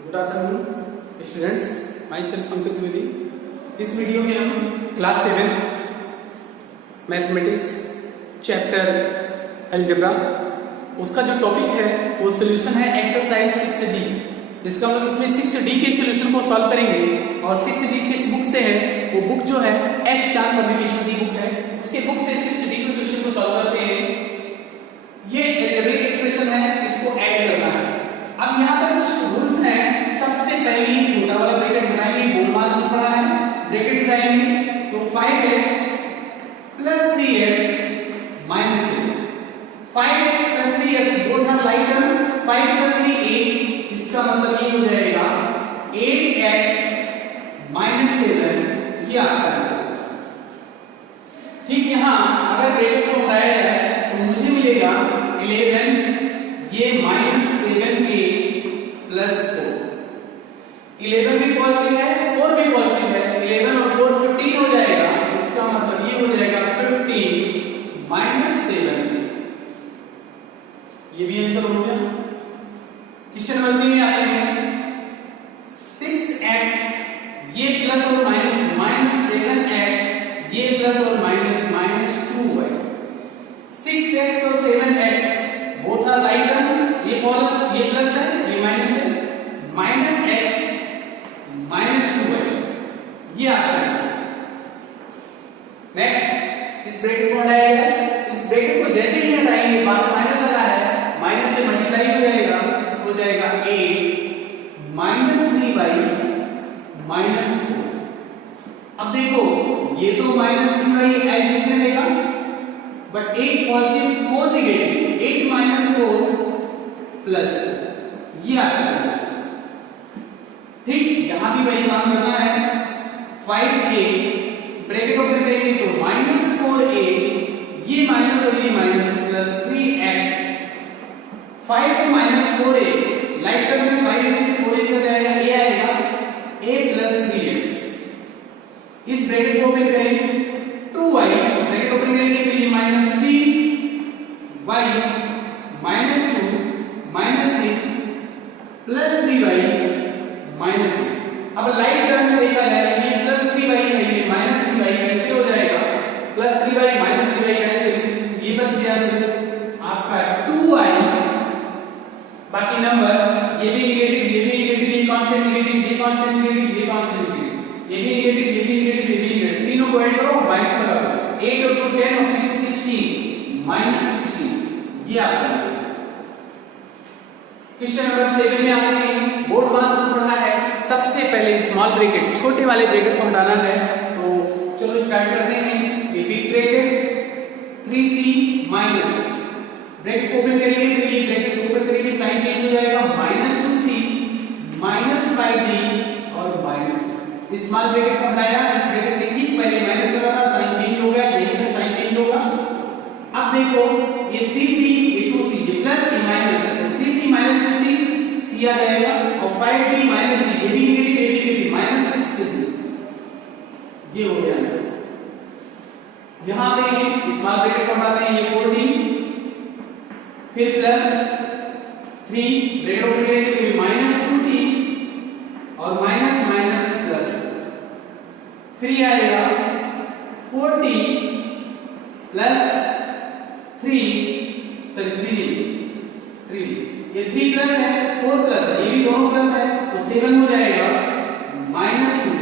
Good afternoon students, my self Pankaj Dwivedi. इस video में हम क्लास 7 मैथमेटिक्स चैप्टर अलजेब्रा उसका जो टॉपिक है वो सोल्यूशन है एक्सरसाइज 6D। इसका मतलब इसमें 6D के सोल्यूशन को सॉल्व करेंगे और 6D किस बुक से है, वो बुक जो है एस चांद पब्लिकेशन की बुक है, उसके बुक से 6D के क्वेश्चन को सॉल्व करते हैं। ये अलजेब्रिक एक्सप्रेशन है, इसको ऐड करना है। अब यहाँ पर कुछ रूल्स हैं। सबसे पहले छोटा वाला ब्रैकेट बनाएंगे, बोल मास में पड़ा है, ब्रैकेट बनाएंगे तो 5x plus 3x minus 7। 5x plus 3x both are like term, 5 plus 3 8, इसका मतलब ये हो जाएगा 8x minus 7, ये आपका आंसर। ठीक, यहाँ अगर ब्रैकेट को हटाया जाए तो मुझे मिलेगा 11, ये -7a प्लस 4। 11 भी पॉजिटिव है, 4 भी पॉजिटिव है, 11 और 4 15 हो जाएगा। इसका मतलब ये हो जाएगा 15 माइनस 7। ये भी आंसर हो गया। क्वेश्चन नंबर 3 में आते हैं 6x, ये प्लस और माइनस -7x, ये प्लस और माइनस 2y। 6x और 7x both are like terms, ये प्लस है, ये माइनस है, -x -2y, ये आपका आंसर। नेक्स्ट, इस ब्रैकेट को हटाइएगा। इस ब्रैकेट को जैसे ही हटाएंगे, बाद माइनस आ रहा है, माइनस से मल्टीप्लाई हो जाएगा 8 -3y -4। अब देखो, ये तो -3y एज इट रहेगा, बट 8 पॉजिटिव 4 नेगेटिव, 8 - 4 प्लस, ये आपका आंसर। ठीक, यहां भी वही काम करना है। 5a ब्रैकेट ओपन करेंगे तो -4a, ये माइनस और ये माइनस, प्लस 3x। 5 को -4a लाइक टर्म में 5 में से 4a हो जाएगा, a आएगा a प्लस 3x। इस ब्रैकेट को ओपन करेंगे 2y, ब्रैकेट ओपन करेंगे तो ये -3y -2 -6 प्लस 3y -6। अब लाइक टर्म से देखा जाए, ये प्लस 3y है, ये माइनस 3y कैसे हो जाएगा, प्लस 3y माइनस 3y कैसे, ये बच गया सिर्फ आपका 2y। बाकी नंबर ये भी नेगेटिव, ये भी नेगेटिव, ये कांस्टेंट नेगेटिव, ये कांस्टेंट नेगेटिव, ये कांस्टेंट नेगेटिव, ये भी नेगेटिव, ये भी नेगेटिव, ये भी नेगेटिव, तीनों को ऐड करो, 22 लगा। 8 और 2 10 और 6 16 -16, ये आपका आंसर। क्वेश्चन नंबर 7 में आते हैं। बोर्ड मास में पढ़ना है। सबसे पहले स्मॉल ब्रैकेट, छोटे वाले ब्रैकेट को हटाना है, तो चलो स्टार्ट करते हैं। ये big bracket 3c minus, bracket open करेंगे तो ये ब्रैकेट ओपन करेंगे, साइन चेंज हो जाएगा, -2c -5d और -2। स्मॉल ब्रैकेट को हटाया, इस ब्रैकेट के ठीक पहले माइनस लगा था, साइन चेंज हो गया, यही पे साइन चेंज होगा। अब देखो, ये 3c, ये 2c, ये प्लस, ये माइनस, तो 3c - 2c c आ जाएगा, और 5d - d, ये भी नेगेटिव, ये भी नेगेटिव, -6d, ये हो गया आंसर। यहां पे ये स्मॉल ब्रैकेट को हटाते हैं, ये 4d, फिर प्लस 3 ब्रैकेट ओपन करेंगे तो ये -2t और माइनस माइनस प्लस, फिर ये आएगा 4t प्लस 3, सॉरी 3d, ये 3 प्लस है, 4 प्लस है, ये भी दोनों प्लस है, तो 7 हो जाएगा -2।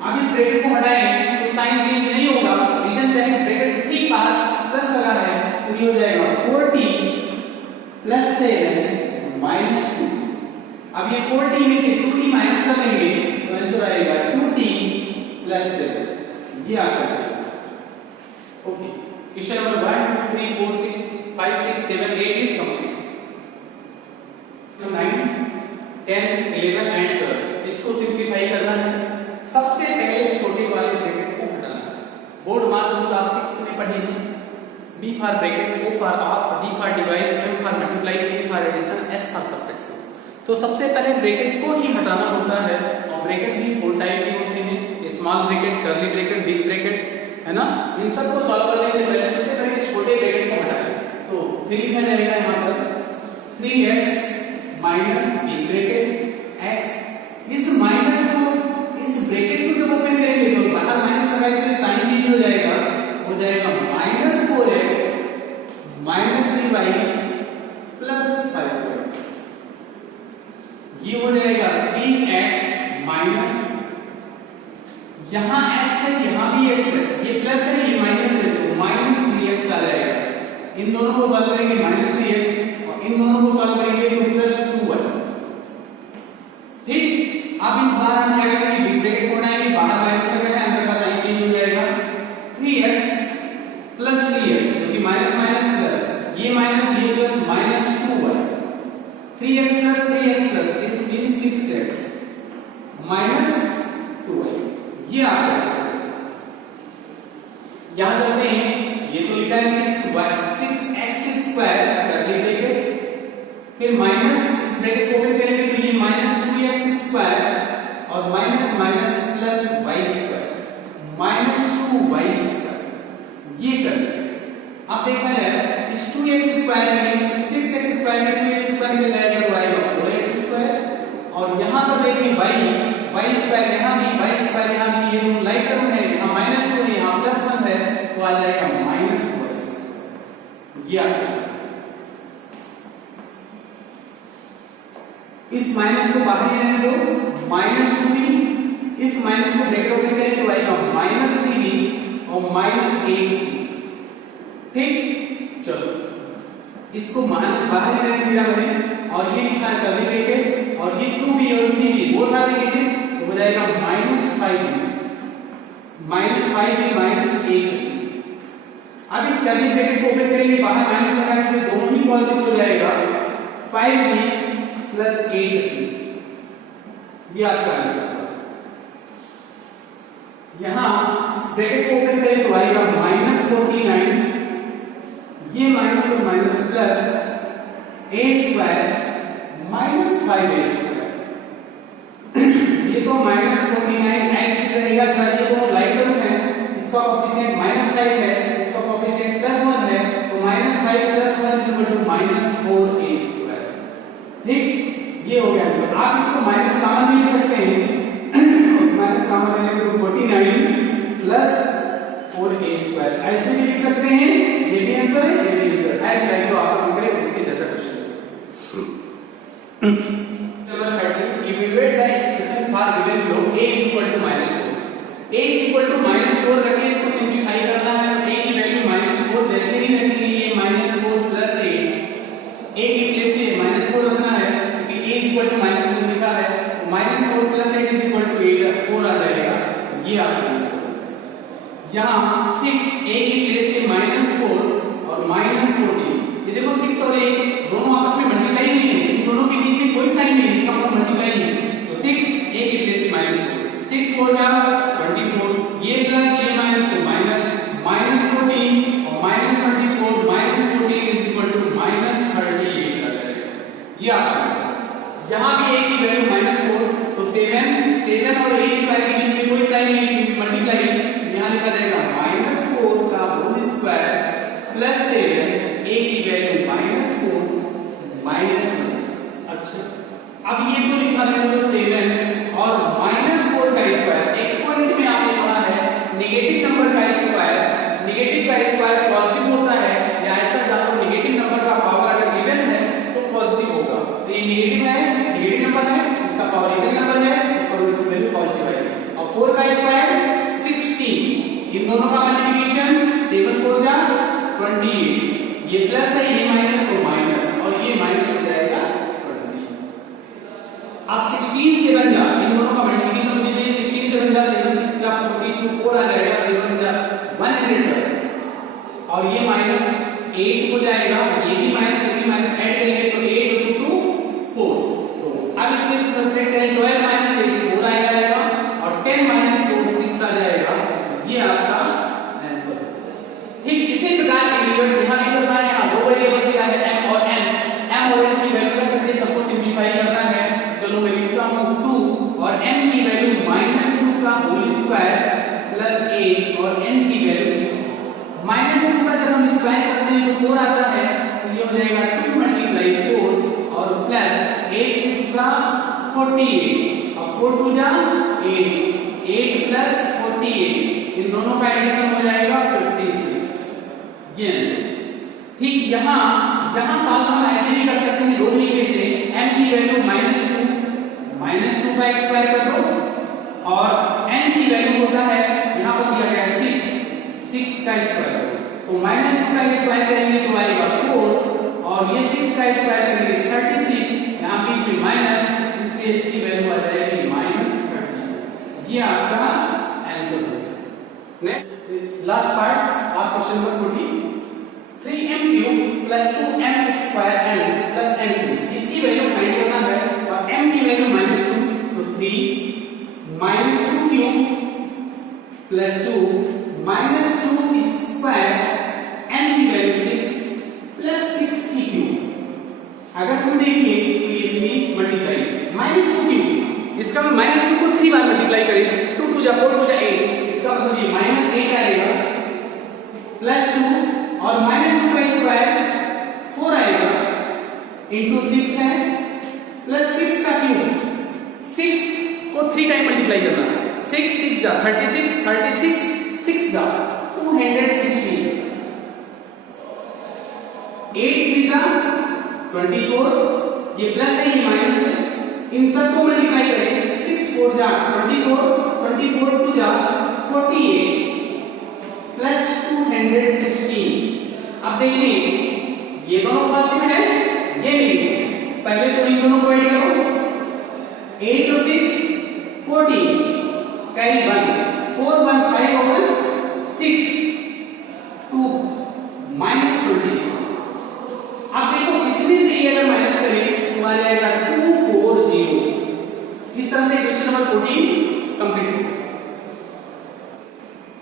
अब इस ब्रैकेट को हटाएंगे तो साइन चेंज नहीं होगा, रीजन क्या है, इस ब्रैकेट ठीक बाहर प्लस लगा है, तो ये हो जाएगा 4t प्लस 7 -2। अब ये 4t में से 2t माइनस कर लेंगे तो आंसर आएगा 2t प्लस 7, ये आपका answer. Okay, question number 1 2 3 4 6 5 6 7 8 is complete. 9 10 11 and 12 इसको सिंपलीफाई करना है। सबसे पहले छोटे वाले ब्रैकेट को हटाना है। बोर्ड मास रूल आप 6 में पढ़े हैं। B for bracket, O for of, D for divide, M for multiply, A for addition, S for subtraction. तो सबसे पहले ब्रैकेट को ही हटाना होता है, और ब्रैकेट भी 4 टाइप के होते हैं, small bracket, curly bracket, big bracket, है ना। इन सबको सॉल्व करने से पहले सबसे पहले इस छोटे ब्रैकेट को हटाएं, तो फिर लिखा जाएगा यहाँ पर 3x minus big bracket x ये हो जाएगा 3x माइनस, यहाँ x है यहाँ भी x है, ये प्लस है ये माइनस है, तो माइनस 3x आ जाएगा। इन दोनों को सॉल्व करेंगे माइनस 3x और इन दोनों को सॉल्व करेंगे तो प्लस 2y। ठीक, अब इस बार हम क्या करेंगे, बिग ब्रैकेट को उठाएंगे, बाहर माइनस कर रहे हैं, अंदर का साइन चेंज हो जाएगा। 3x प्लस 3x क्योंकि माइनस माइनस प्लस, ये माइनस ये plus, minus 2y। 3x plus इस मींस 6x माइनस 2y। ये आपका आंसर है। यहां चलते हैं, ये तो लिखा है 6x स्क्वायर करके ब्रैकेट, फिर माइनस इस ब्रैकेट को ओपन करेंगे तो ये माइनस 2x स्क्वायर और minus minus plus y square minus 2y square. ये करेंगे। अब देखा जाए इस 2x स्क्वायर में 6x स्क्वायर में 2x स्क्वायर मिल जाएगा तो आएगा 4x स्क्वायर, और यहां पर देखिए y स्क्वायर यहां भी, y स्क्वायर यहां भी, ये दोनों लाइक टर्म है, यहां माइनस 2 है यहां प्लस 1 है तो आ जाएगा माइनस 4x। ये आपका इस माइनस को बाहर ही रहने दो, माइनस 2b, इस माइनस को ब्रैकेट ओपन करें तो आएगा माइनस 3b और माइनस 8c। ठीक, चलो इसको माइनस बाहर ही रहने दिया मैंने, और ये लिखा है कर्ली ब्रैकेट, और ये 2b और 3b बोथ आ गए तो हो जाएगा माइनस 5b माइनस 8c। अब इस कर्ली ब्रैकेट को ओपन करेंगे, बाहर माइनस लगाने से दोनों ही पॉजिटिव हो जाएगा, 5b प्लस 8c। ये आपका आंसर है। यहां इस ब्रैकेट को ओपन करें तो आएगा माइनस 49, ये माइनस और minus plus a square minus 5a square. ये तो माइनस 49 x रहेगा, ये दोनों लाइक टर्म है, इसका कोएफिशिएंट माइनस 5 है, इसका कोएफिशिएंट प्लस 1 है, तो minus 5 plus 1 is equal to minus 4a square. ठीक, ये हो गया आंसर। आप इसको माइनस कॉमन भी ले सकते हैं, माइनस कॉमन लेंगे तो 49 प्लस 4a स्क्वायर ऐसे भी लिख सकते हैं। ये भी आंसर है, ये भी आंसर है, ऐसे लाइक जो आप करें उसके जैसा क्वेश्चन है। चलो 30 evaluate the expression for given below a is equal to -4। a is equal to -4 रखके इसको सिंपलीफाई करना है। a की वैल्यू -4 जैसे ही रखेंगे, ये -4 प्लस 8, a की प्लेस पे -4 रखना है क्योंकि a is equal to -4 लिखा है, तो -4 प्लस 8 is equal to 8, 4 आ जाएगा। ये आपका आंसर है। यहाँ 6 a की प्लेस पे -4 और -14, ये देखो 6 और 8 दोनों आपस में मल्टीप्लाई नहीं है, इन दोनों के बीच में कोई साइन नहीं है, इसका मतलब मल्टीप्लाई है, तो 6 a की प्लेस पे -4, 6 4 जा 24, ये प्लस ये माइनस तो माइनस -14 और -24 -14 इज इक्वल टू -38 आ जाएगा। ये आपका आंसर। यहाँ भी a की वैल्यू -4, तो 7 और a स्क्वायर के बीच में कोई साइन नहीं है, मींस मल्टीप्लाई, यहाँ लिखा जाएगा -4 का होल स्क्वायर प्लस 7, a की वैल्यू -4 -2। अच्छा, अब ये तो लिखा है तो 7 और -4 का स्क्वायर, एक्सपोनेंट में आपने पढ़ा है नेगेटिव नंबर का स्क्वायर, नेगेटिव का स्क्वायर पॉजिटिव होता है, या ऐसा जानो नेगेटिव नंबर का पावर अगर इवन है तो पॉजिटिव होगा, तो ये नेगेटिव है, नेगेटिव नंबर है, इसका पावर इवन नंबर है, इसका वैल्यू पॉजिटिव आएगी। और 4 का स्क्वायर 16, इन दोनों का मल्टीप्लिकेशन 7 4 जा 28, ये प्लस है ये माइनस तो माइनस, और ये माइनस हो जाएगा 20। अब 16 7 जा, इन दोनों का मल्टीप्लिकेशन दीजिए, 16 7 जा 7 6 जा 42, 4 आ जाएगा, 7 जा 100, और ये माइनस 8 हो जाएगा, ये भी माइनस ऐड करेंगे तो 8 2 4, तो अब इसमें सब्ट्रैक्ट करें 12 माइनस 8 4 आ जाएगा, और 10 माइनस 4 6 आ जाएगा। ये आपका आंसर। ठीक इसी प्रकार इंटीग्रेट यहां भी करना है, यहां दो वेरिएबल दिया है m और n, m और n की वैल्यू रख करके सबको सिंपलीफाई करना है। चलो मैं लिखता हूं 2 और m की वैल्यू -2 का होल स्क्वायर प्लस 8 और n की वैल्यू 6। -2 का जब हम स्क्वायर करते हैं तो 4 आता है, तो ये हो जाएगा 2 × 4 और प्लस 8 6 का 48, और 4 2 जा 8 प्लस 48, इन दोनों का एडिशन हो जाएगा 56। ये ठीक, यहाँ सॉल्व हम ऐसे भी कर सकते हैं दो तरीके से, m की वैल्यू -2 का स्क्वायर कर दो और n की वैल्यू होता है यहाँ पर दिया गया है 6 का स्क्वायर, तो -2 का स्क्वायर करेंगे तो आएगा 4 और ये 6 का स्क्वायर करेंगे 36, यहाँ बीच में माइनस, इसलिए इसकी वैल्यू आ जाएगी -30। ये आपका आंसर हो गया। नेक्स्ट लास्ट पार्ट आप question number 40, 3m³ + 2m² n + n3 इसकी वैल्यू फाइंड करना है और m की वैल्यू -2 तो 3 -2³ + 2 -2² n की वैल्यू 6 + 6 की क्यूब। अगर हम देखेंगे तो ये 3 मल्टीप्लाई -2³ इसका -2 को 3 बार मल्टीप्लाई करें 2 2 जा 4 2 जा 8, इसका मतलब ये -8 आएगा +2 और -2 का स्क्वायर 4 आएगा इंटू 6 है +6 का क्यूब। 6 को 3 टाइम मल्टीप्लाई करना है, 6 6 जा 36 36 6 जा 216, 8 3 जा 24, ये प्लस है ये माइनस है, इन सबको मल्टीप्लाई करें 6 4 जा 24 24 2 जा 48 प्लस 216। अब देखिए ये दोनों पास में है, ये नहीं, पहले तो इन दोनों को ऐड करो, 8 और 6 14 कैरी 1 4 1 5 over 6 2 -20। अब देखो इसमें से ये अगर माइनस करें तो आ जाएगा 240। इस तरह से क्वेश्चन नंबर 14 कंप्लीट हो गया।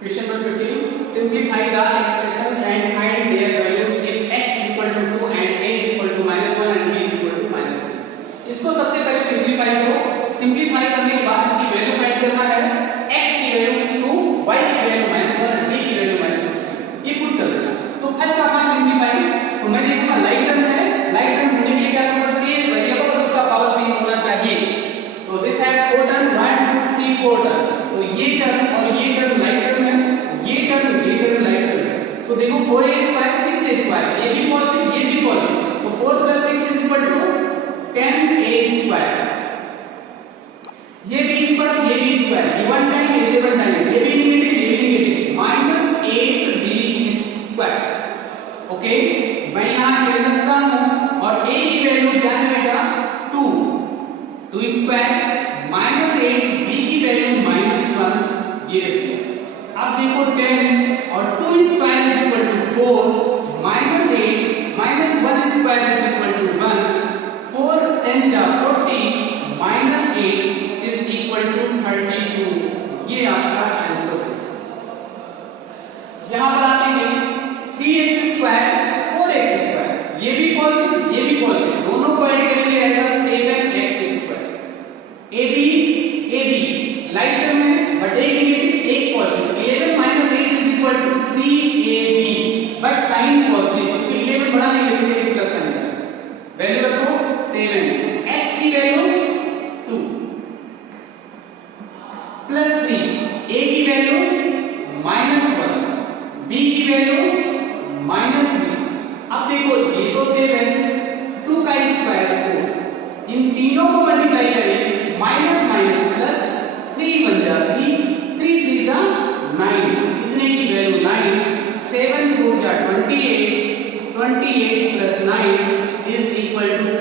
Question number 15, simplify the expressions and find there values if x = 2 and a = -1 and b = -3। इसको सबसे पहले सिंप्लीफाई करो, सिंप्लीफाई करने के बाद इसकी वैल्यू फाइंड करना है, x की वैल्यू 2 y की वैल्यू -1 और b की वैल्यू -2 ये पुट कर देना। तो फर्स्ट आपका सिंप्लीफाई, तो मैं देखूंगा लाइक टर्म है, लाइक टर्म होने के लिए क्या करना चाहिए, वेरिएबल और उसका पावर सेम होना चाहिए। तो दिस है 4 टर्म 1 2 3 4 टर्म, तो ये टर्म और ये टर्म लाइक टर्म है, ये टर्म लाइक टर्म है। तो देखो 4a² 6a², ये भी पॉजिटिव ये भी पॉजिटिव, तो 4 + 6 = 10a², ये b² ये b², ये 1 टाइम ये 7 टाइम, ये भी नेगेटिव ये भी नेगेटिव, -8b²। ओके, मैं यहां लिख सकता हूं और a की वैल्यू क्या है बेटा 2 2² -8 b की वैल्यू -1 ये रख दिया। अब देखो 10 और 2² = 4 -8 -1² = 1 4 10 जा 40 -8 = 32। ये आपका आंसर है। यहां पर आप देखिए 3x² 4x², ये भी पॉजिटिव ये भी पॉजिटिव, दोनों को ऐड करेंगे आएगा 7x²। ab लाइक टर्म है बट एक नेगेटिव एक positive, 11 - 8 = 3ab but sign positive, क्योंकि 11 बड़ा नेगेटिव है प्लस साइन, वैल्यू रखो 7, x की वैल्यू 2 + 3, a की वैल्यू -1 b की वैल्यू -3। अब देखो ये तो 7 2 का स्क्वायर 4, इन तीनों को मल्टीप्लाई करें माइनस माइनस प्लस 3 बन जाता 3 3 जा 9, इतने की वैल्यू 9, 7 4 जा 28 28 + 9 =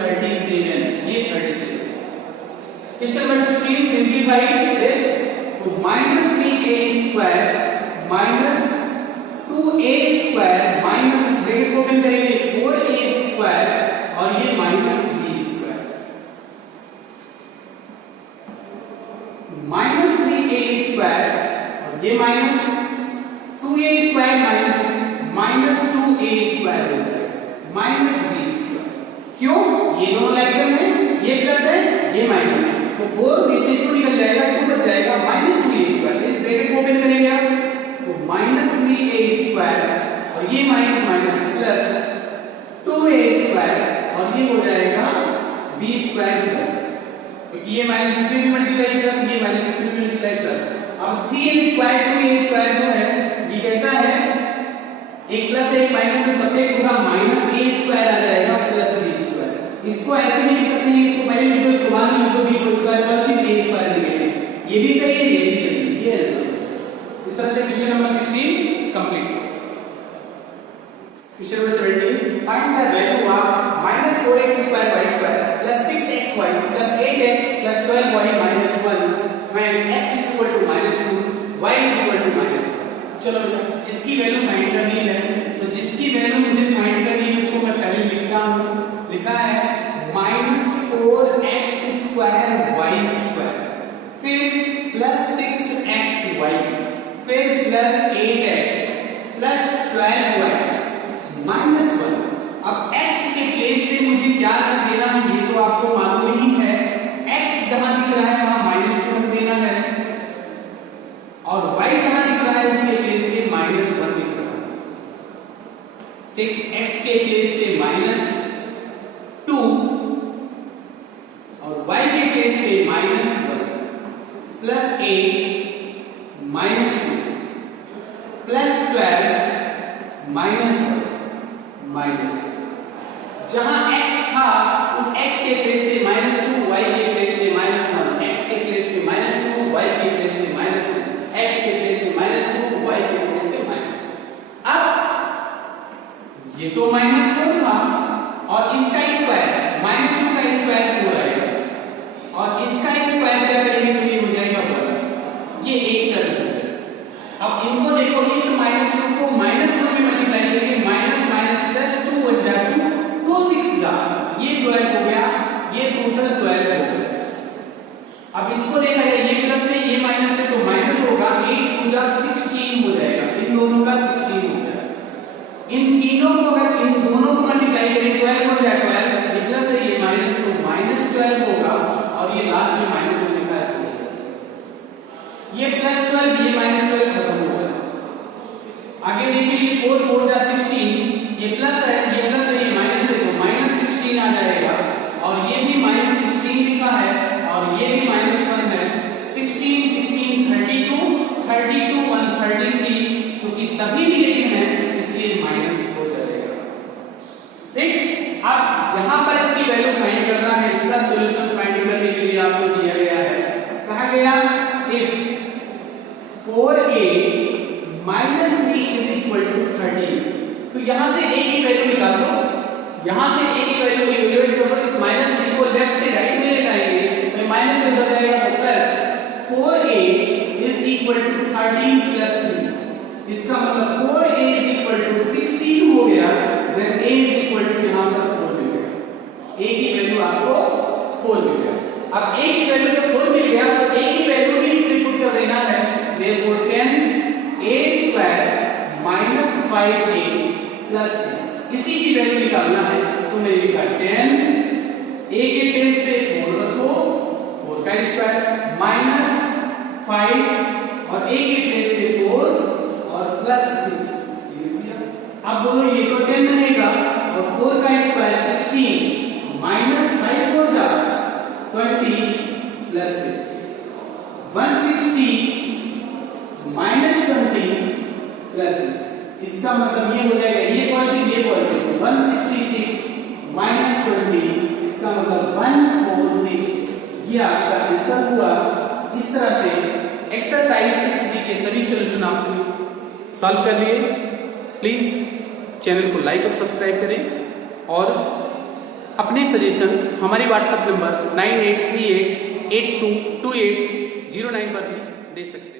37। ये 37। क्वेश्चन नंबर 16, सिंप्लीफाई दिस, तो -3a² -2a² माइनस इस ब्रैकेट को फिल करेंगे 4a² और ये -b² -3a² और ये -2a² -2a² -b²। क्यों, ये दोनों लाइक टर्म है, ये प्लस है ये माइनस, तो 4 में से 2 निकल जाएगा 2 बच जाएगा -2a²। इस ब्रैकेट को ओपन करेंगे आप तो -3a² और ये माइनस माइनस प्लस 2a² और ये हो जाएगा b² क्योंकि ये माइनस से भी मल्टीप्लाई प्लस ये माइनस से भी मल्टीप्लाई प्लस। अब 3a² 2a² जो है ये कैसा है, एक प्लस एक माइनस से सब्ट्रैक्ट होगा -a² आ जाएगा प्लस b²। इसको ऐसे नहीं लिख सकते, इसको पहले लिखो इसको बाद में लिखो b² पॉजिटिव a² ये भी सही है, ये भी सही है, ये आंसर। इस तरह से question number 16 complete. Question number 17, find the value of -4x² y² + 6xy + 8x + 12y - 1 when x is equal to -2 y is equal to -1। चलो बेटा इसकी वैल्यू फाइंड करनी है, तो जिसकी वैल्यू मुझे फाइंड करनी है उसको मैं पहले लिखता हूं। लिखा है -4x² y², फिर +6xy, फिर +8x + 12y - 1। अब x के प्लेस पे मुझे क्या रख देना है ये तो आपको मालूम ही है। x जहां दिख रहा है वहां -2 रख देना है, और y जहां दिख रहा है उसके प्लेस पे -1 दिख रहा है। 6x के प्लेस पे -2 और y के प्लेस पे -1 +8 -2 +12 -1 जहां x था उस x के प्लेस पे -2, y के प्लेस पे -1, x के प्लेस पे -2, y के प्लेस पे -1, x के प्लेस पे -2, y के प्लेस पे -1। अब ये तो -4 था और इसका स्क्वायर -2 का स्क्वायर 4 आएगा, और इसका स्क्वायर क्या करेंगे तो ये हो जाएगा 1। ये एक टर्म हो गया। अब इनको देखो, इस -2 को -1 में मल्टीप्लाई करेंगे, -2 बन जाएगा 2 6 जा, ये 12 हो गया, ये टोटल 12 हो गया। अब इसको देखा जाए, ये प्लस है ये माइनस है तो माइनस होगा, 8 2 जा 16 हो जाएगा, इन दोनों का 16 हो गया। इन तीनों को अगर इन दोनों को मल्टीप्लाई करें 12 हो जाएगा, 12 ये प्लस है ये माइनस तो -12 होगा, और ये लास्ट में माइनस होने का है, ये +12 ये -12 खत्म हो गया। आगे देखिए 4 4 जा 16, ये प्लस है ये माइनस है तो -16 आ जाएगा, और ये भी -16 लिखा है और ये भी -1 है। 16 16 32 32 1 33, क्योंकि सभी नेगेटिव हैं इसलिए माइनस हो जाएगा। ठीक, अब यहां पर इसकी वैल्यू फाइंड करना है। इसका सॉल्यूशन फाइंड करने के लिए आपको दिया गया है, कहा गया if 4a - 3 is equal to 13, तो यहां से a की वैल्यू निकाल दो, यहां से a की वैल्यू इवैल्यूएट करो, इस -3 को लेफ्ट से राइट में ले जाएंगे तो माइनस से हो जाएगा plus 4a is equal to 13 plus 3। इसका मतलब 4a is equal to 16 हो गया, then a is equal to यहां पर 4 मिल गया। a की वैल्यू आपको 4 मिल गया। अब a की वैल्यू जब 4 मिल गया तो a की वैल्यू भी इसे पुट कर देना है, therefore 10a² - 5a + 6, इसी की वैल्यू निकालना है। तो मैंने लिखा 10 a के प्लेस पे 4 रखो, 4 का स्क्वायर -5 और a के प्लेस पे 4 और +6 अब बोलो ये तो 10 बनेगा और 4 का स्क्वायर 16 -5 हो जा 20 + 6 160 -20 + 6। इसका मतलब ये हो जाएगा, ये पॉजिटिव 166 -20, इसका मतलब 146। ये आपका आंसर हुआ। इस तरह से एक्सरसाइज 6D के सभी सॉल्यूशन आपने सॉल्व कर लिए। प्लीज चैनल को लाइक और सब्सक्राइब करें और अपने सजेशन हमारे व्हाट्सएप नंबर 9838822809 पर भी दे सकते हैं।